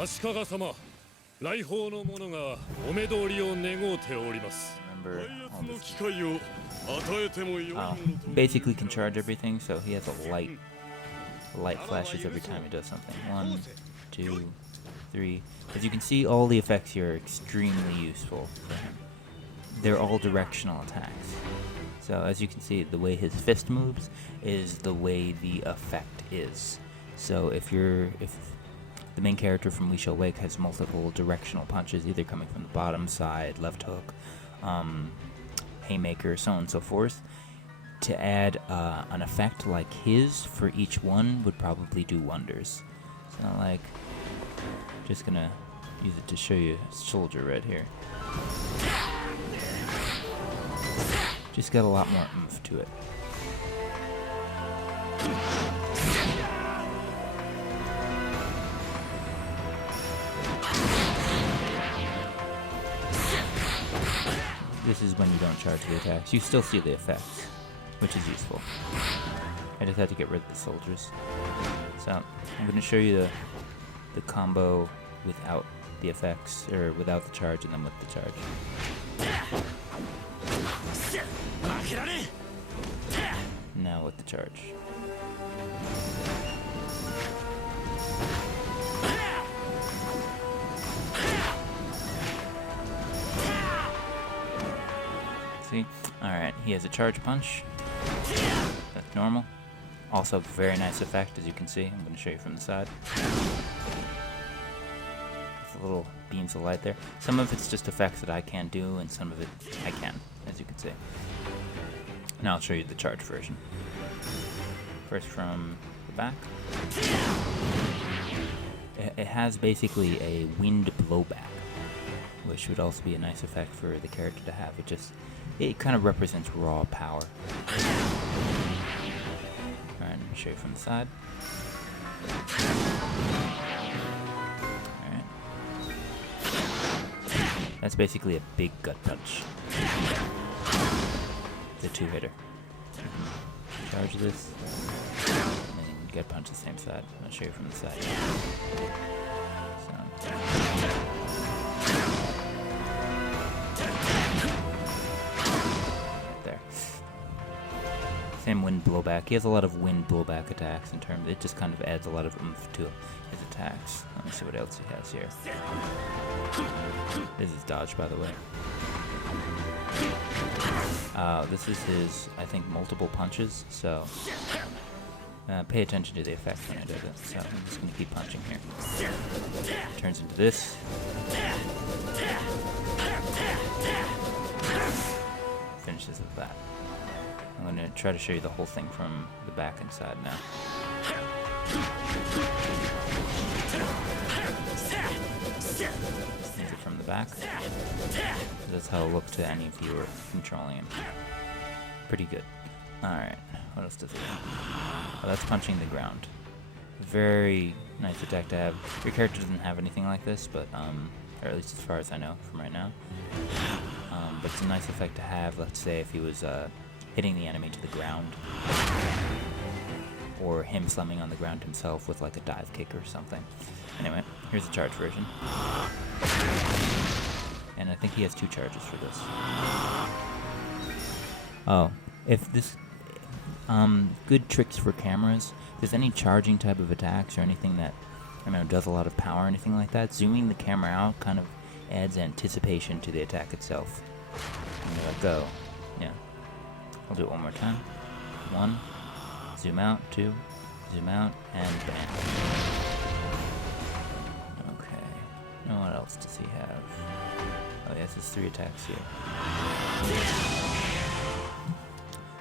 足利様、来訪の者がお目通りを願うております。 Remember all this. Basically can charge everything, so he has a light flashes every time he does something. 1, 2, 3. As you can see, all the effects here are extremely useful for him. They're all directional attacks. So as you can see, the way his fist moves is the way the effect is. So if the main character from We Shall Wake has multiple directional punches, either coming from the bottom side, left hook, haymaker, so on and so forth, to add an effect like his for each one would probably do wonders. So like, just gonna use it to show you his shoulder right here. Just got a lot more oomph to it. This is when you don't charge the attacks. You still see the effects, which is useful. I just had to get rid of the soldiers. So I'm going to show you the combo without the effects, or without the charge, and then with the charge. Now with the charge. See? Alright, he has a charge punch. That's normal. Also, very nice effect, as you can see. I'm going to show you from the side. With little beams of light there. Some of it's just effects that I can't do, and some of it I can, as you can see. Now I'll show you the charge version. First from the back. It has basically a wind blowback, which would also be a nice effect for the character to have. It kind of represents raw power. Alright, let me show you from the side. Alright. That's basically a big gut punch. The two-hitter. Charge this, and then gut punch the same side. I'll show you from the side. So. There. Same wind blowback. He has a lot of wind blowback attacks in terms. It just kind of adds a lot of oomph to his attacks. Let me see what else he has here. This is dodge, by the way. This is his, I think, multiple punches, so pay attention to the effect when I do this. So I'm just going to keep punching here. Turns into this. Finishes with that. I'm going to try to show you the whole thing from the back and side now. Here's it from the back. That's how it looks to any of you who are controlling him. Pretty good. Alright, what else does it have? Oh, that's punching the ground. Very nice attack to have. Your character doesn't have anything like this, but, or at least as far as I know from right now. But it's a nice effect to have, let's say, if he was hitting the enemy to the ground. Or him slumming on the ground himself with like a dive kick or something. Anyway, here's the charge version. And I think he has 2 charges for this. Oh, if this, good tricks for cameras, if there's any charging type of attacks or anything that, I don't know, does a lot of power or anything like that, zooming the camera out kind of adds anticipation to the attack itself. I'm gonna let go. Yeah. I'll do it one more time. 1, zoom out, 2, zoom out, and bam. Okay. Now what else does he have? Oh yes, there's 3 attacks here.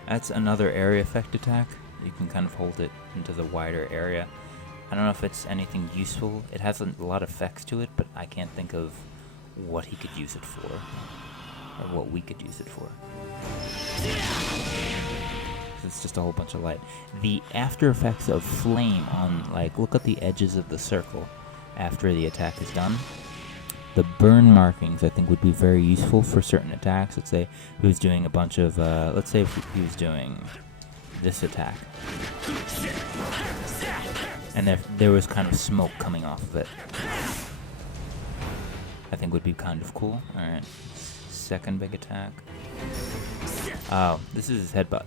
That's another area effect attack. You can kind of hold it into the wider area. I don't know if it's anything useful. It has a lot of effects to it, but I can't think of what he could use it for. Or what we could use it for. It's just a whole bunch of light. The after effects of flame on, like, look at the edges of the circle after the attack is done. The burn markings, I think, would be very useful for certain attacks. Let's say if he was doing a bunch of, let's say if he was doing this attack. And if there was kind of smoke coming off of it, I think would be kind of cool. Alright. Second big attack. Oh, this is his headbutt.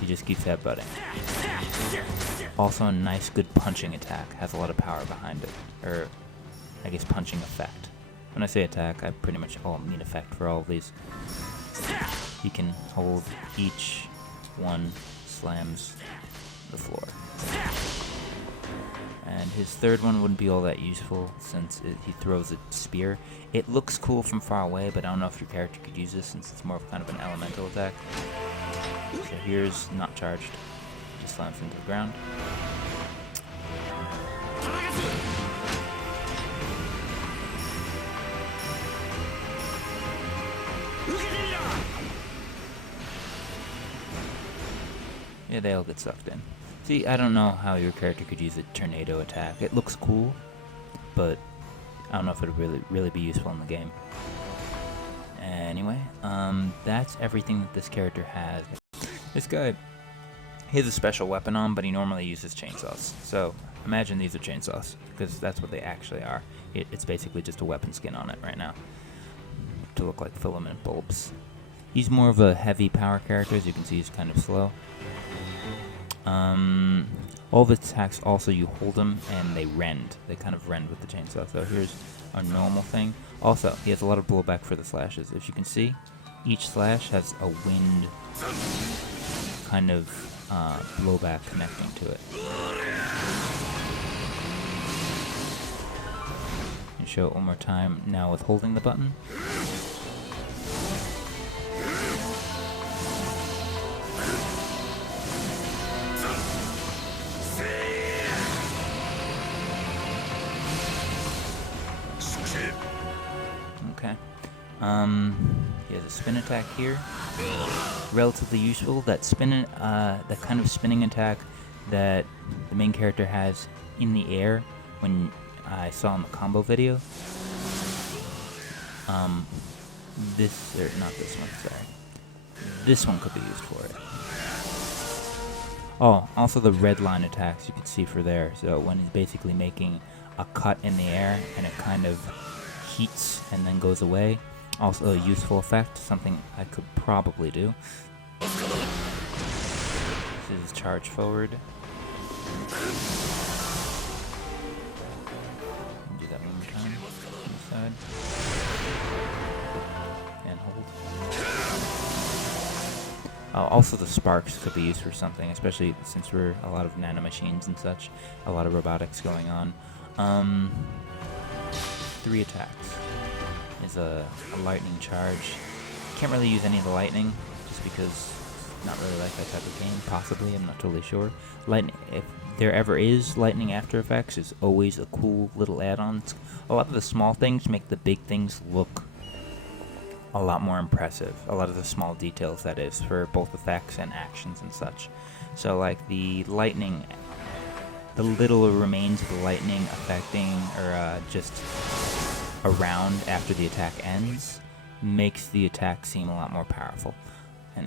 He just keeps headbutting. Also a nice, good punching attack. Has a lot of power behind it. Or, I guess punching effect. When I say attack, I pretty much mean effect for all of these. He can hold each one, slams the floor. And his third one wouldn't be all that useful since he throws a spear. It looks cool from far away, but I don't know if your character could use this since it's more of kind of an elemental attack. So here's not charged. Just slams into the ground. Yeah, they all get sucked in. See, I don't know how your character could use a tornado attack. It looks cool, but I don't know if it would really be useful in the game. Anyway, that's everything that this character has. This guy, he has a special weapon on, but he normally uses chainsaws. So imagine these are chainsaws, because that's what they actually are. It's basically just a weapon skin on it right now, to look like filament bulbs. He's more of a heavy power character. As you can see, he's kind of slow. All of its attacks also, you hold them and they rend. They kind of rend with the chainsaw. So here's a normal thing. Also, he has a lot of blowback for the slashes. As you can see, each slash has a wind kind of blowback connecting to it. And show it one more time now with holding the button. Okay. He has a spin attack here. Relatively useful. That that kind of spinning attack that the main character has in the air when I saw in the combo video. Not this one, sorry. This one could be used for it. Oh, also the red line attacks you can see for there. So when he's basically making a cut in the air and it kind of heats and then goes away. Also a useful effect, something I could probably do. This is charge forward. Do that one more time. On the side. And hold. Also the sparks could be used for something, especially since we're a lot of nanomachines and such. A lot of robotics going on. 3 attacks. Is a lightning charge. Can't really use any of the lightning, just because it's not really like that type of game. Possibly, I'm not totally sure. Lightning, if there ever is lightning after effects, is always a cool little add-on. A lot of the small things make the big things look a lot more impressive. A lot of the small details, that is, for both effects and actions and such. So like the lightning, the little remains of the lightning affecting or just around after the attack ends makes the attack seem a lot more powerful.